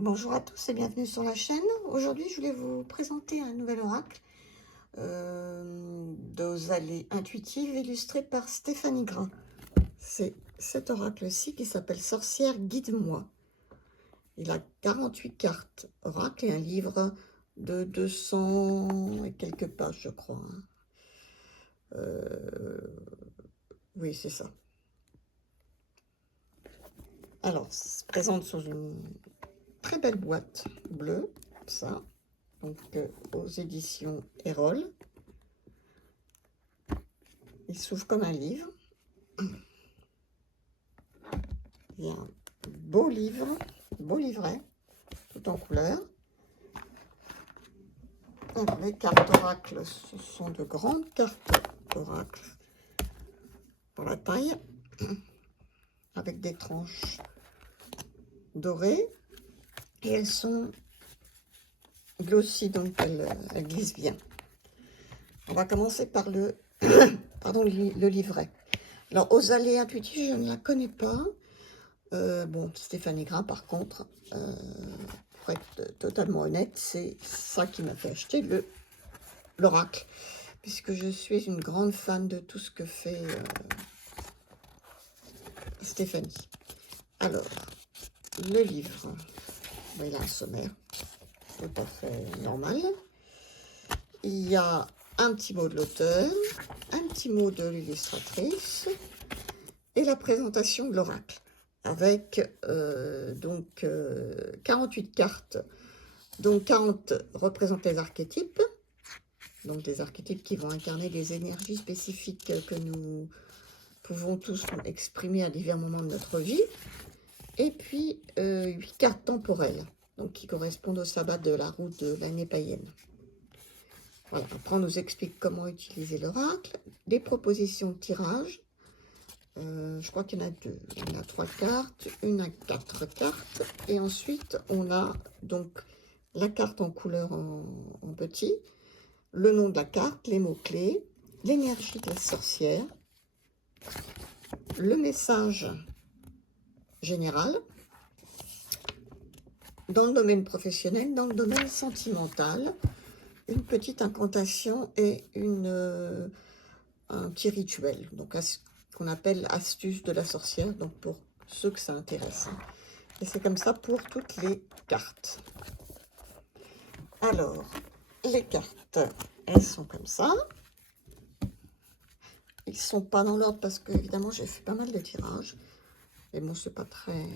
Bonjour à tous et bienvenue sur la chaîne. Aujourd'hui, je voulais vous présenter un nouvel oracle d'aux allées intuitives illustré par Stéphanie Gras. C'est cet oracle-ci qui s'appelle Sorcière, guide-moi. Il a 48 cartes oracle et un livre de 200 et quelques pages, je crois. Oui, c'est ça. Alors, ça se présente sous une très belle boîte bleue, ça. Donc, aux éditions Erol. Il s'ouvre comme un livre. Il y a un beau livre, beau livret, tout en couleur. Alors, les cartes oracle, ce sont de grandes cartes oracle pour la taille, avec des tranches dorées. Et elles sont glossy, donc elles glissent bien. On va commencer par le, le livret. Alors, aux allées intuitives, je ne la connais pas. Bon, Stéphanie Gras, par contre, pour être totalement honnête, c'est ça qui m'a fait acheter l'oracle, puisque je suis une grande fan de tout ce que fait Stéphanie. Alors, le livre, il a un sommaire tout à fait normal. Il y a un petit mot de l'auteur, un petit mot de l'illustratrice et la présentation de l'oracle, avec 48 cartes, dont 40 représentent les archétypes, donc des archétypes qui vont incarner des énergies spécifiques que nous pouvons tous exprimer à divers moments de notre vie, et puis 8 cartes temporelles, donc qui correspondent au sabbat de la roue de l'année païenne. Voilà, après on nous explique comment utiliser l'oracle, des propositions de tirage. Je crois qu'il y en a deux. On a 3 cartes, une à 4 cartes, et ensuite on a donc la carte en couleur en petit, le nom de la carte, les mots-clés, l'énergie de la sorcière, le message général, dans le domaine professionnel, dans le domaine sentimental, une petite incantation et un petit rituel, donc qu'on appelle astuce de la sorcière, donc pour ceux que ça intéresse. Et c'est comme ça pour toutes les cartes. Alors, les cartes, elles sont comme ça. Ils sont pas dans l'ordre parce que, évidemment, j'ai fait pas mal de tirages. Et bon, c'est pas très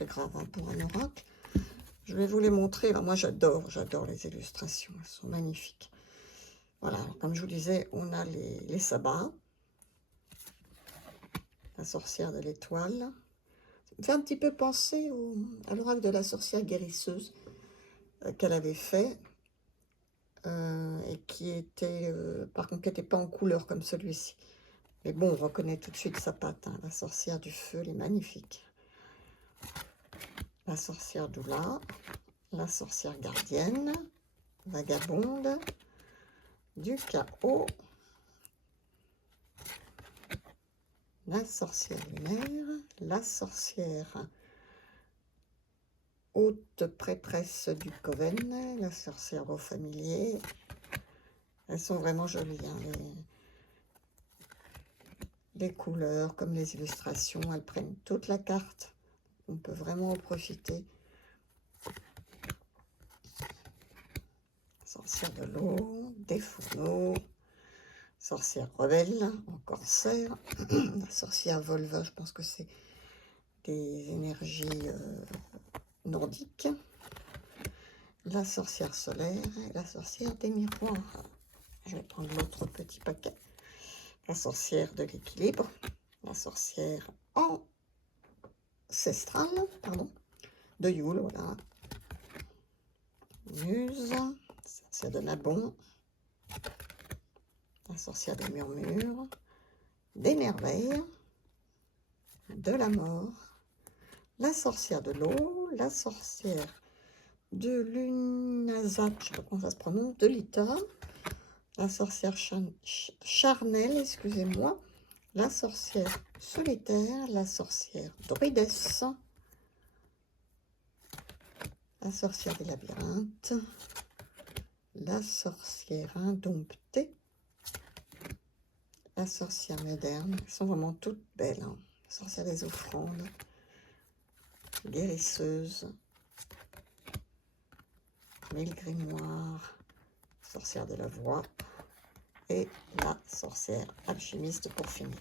grave hein, pour un oracle. Je vais vous les montrer. Alors, moi, j'adore les illustrations. Elles sont magnifiques. Voilà, alors, comme je vous disais, on a les sabbats. La sorcière de l'étoile. Ça me fait un petit peu penser à l'oracle de la sorcière guérisseuse qu'elle avait fait. Et qui était, par contre, qui n'était pas en couleur comme celui-ci. Mais bon, on reconnaît tout de suite sa patte. Hein. La sorcière du feu, elle est magnifique. La sorcière d'Oula, la sorcière gardienne, vagabonde, du chaos, la sorcière lunaire, la sorcière haute prêtresse du Coven, la sorcière au familier. Elles sont vraiment jolies, hein, les couleurs comme les illustrations, elles prennent toute la carte. On peut vraiment en profiter. Sorcière de l'eau, des fourneaux, sorcière rebelle, en corsaire, la sorcière volva, je pense que c'est des énergies nordiques, la sorcière solaire et la sorcière des miroirs. Je vais prendre l'autre petit paquet. La sorcière de l'équilibre, la sorcière ancestrale, pardon, de Yule, voilà. Muse, sorcière de Nabon, la sorcière des murmures, des merveilles, de la mort, la sorcière de l'eau, la sorcière de Lunazat, je ne sais pas comment ça se prononce, de Lita, la sorcière charnelle, excusez-moi, la sorcière solitaire, la sorcière druidesse, La sorcière des labyrinthes, la sorcière indomptée, la sorcière moderne. Elles sont vraiment toutes belles, hein. La sorcière des offrandes, guérisseuse, mille grimoires, sorcière de la voix et la sorcière alchimiste pour finir.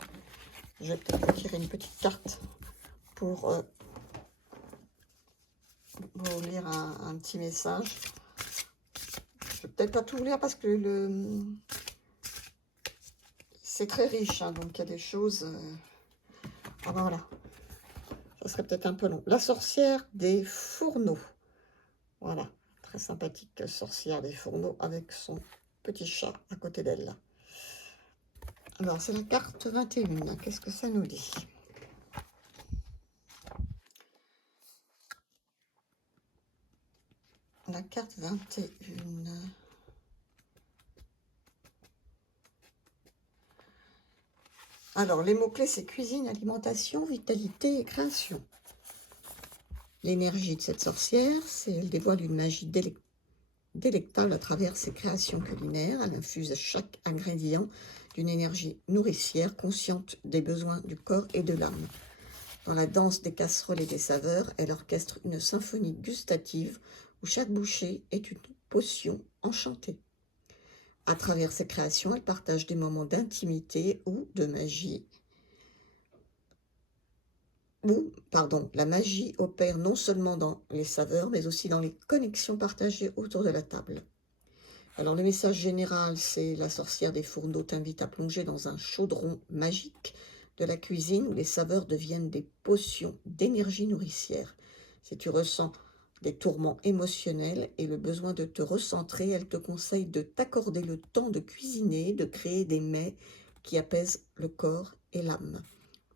Je vais peut-être tirer une petite carte pour vous lire un petit message. Je vais peut-être pas tout lire parce que c'est très riche, hein, donc il y a des choses... Ah ben voilà, ça serait peut-être un peu long. La sorcière des fourneaux. Voilà, très sympathique sorcière des fourneaux avec son petit chat à côté d'elle. Alors, c'est la carte 21. Qu'est-ce que ça nous dit? La carte 21. Alors, les mots-clés, c'est cuisine, alimentation, vitalité et création. L'énergie de cette sorcière, c'est elle dévoile une magie délectable à travers ses créations culinaires. Elle infuse chaque ingrédient d'une énergie nourricière, consciente des besoins du corps et de l'âme. Dans la danse des casseroles et des saveurs, elle orchestre une symphonie gustative où chaque bouchée est une potion enchantée. À travers ses créations, elle partage des moments d'intimité ou de magie. La magie opère non seulement dans les saveurs, mais aussi dans les connexions partagées autour de la table. Alors le message général, c'est la sorcière des fourneaux t'invite à plonger dans un chaudron magique de la cuisine où les saveurs deviennent des potions d'énergie nourricière. Si tu ressens des tourments émotionnels et le besoin de te recentrer, elle te conseille de t'accorder le temps de cuisiner, de créer des mets qui apaisent le corps et l'âme.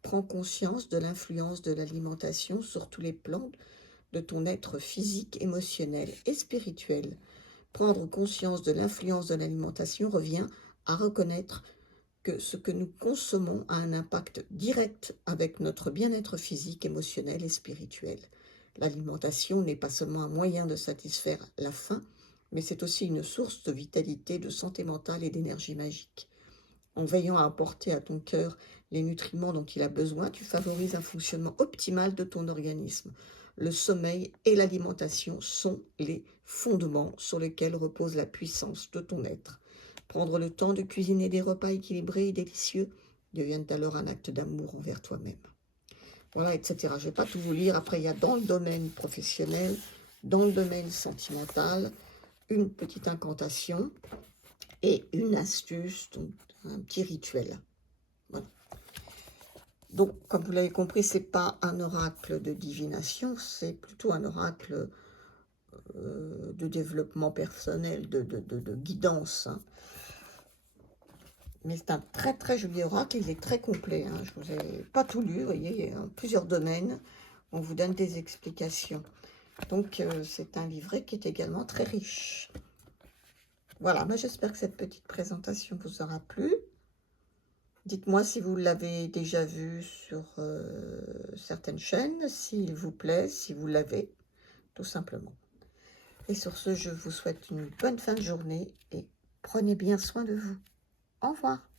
Prends conscience de l'influence de l'alimentation sur tous les plans de ton être physique, émotionnel et spirituel. Prendre conscience de l'influence de l'alimentation revient à reconnaître que ce que nous consommons a un impact direct avec notre bien-être physique, émotionnel et spirituel. L'alimentation n'est pas seulement un moyen de satisfaire la faim, mais c'est aussi une source de vitalité, de santé mentale et d'énergie magique. En veillant à apporter à ton cœur les nutriments dont il a besoin, tu favorises un fonctionnement optimal de ton organisme. Le sommeil et l'alimentation sont les fondements sur lesquels repose la puissance de ton être. Prendre le temps de cuisiner des repas équilibrés et délicieux deviennent alors un acte d'amour envers toi-même. Voilà, etc. Je ne vais pas tout vous lire. Après, il y a dans le domaine professionnel, dans le domaine sentimental, une petite incantation et une astuce, donc un petit rituel. Voilà. Donc, comme vous l'avez compris, ce n'est pas un oracle de divination, c'est plutôt un oracle de développement personnel, de guidance. Hein. Mais c'est un très très joli oracle, il est très complet. Hein. Je ne vous ai pas tout lu, vous voyez, il y a plusieurs domaines. On vous donne des explications. Donc, c'est un livret qui est également très riche. Voilà, moi j'espère que cette petite présentation vous aura plu. Dites-moi si vous l'avez déjà vu sur certaines chaînes, s'il vous plaît, si vous l'avez, tout simplement. Et sur ce, je vous souhaite une bonne fin de journée et prenez bien soin de vous. Au revoir.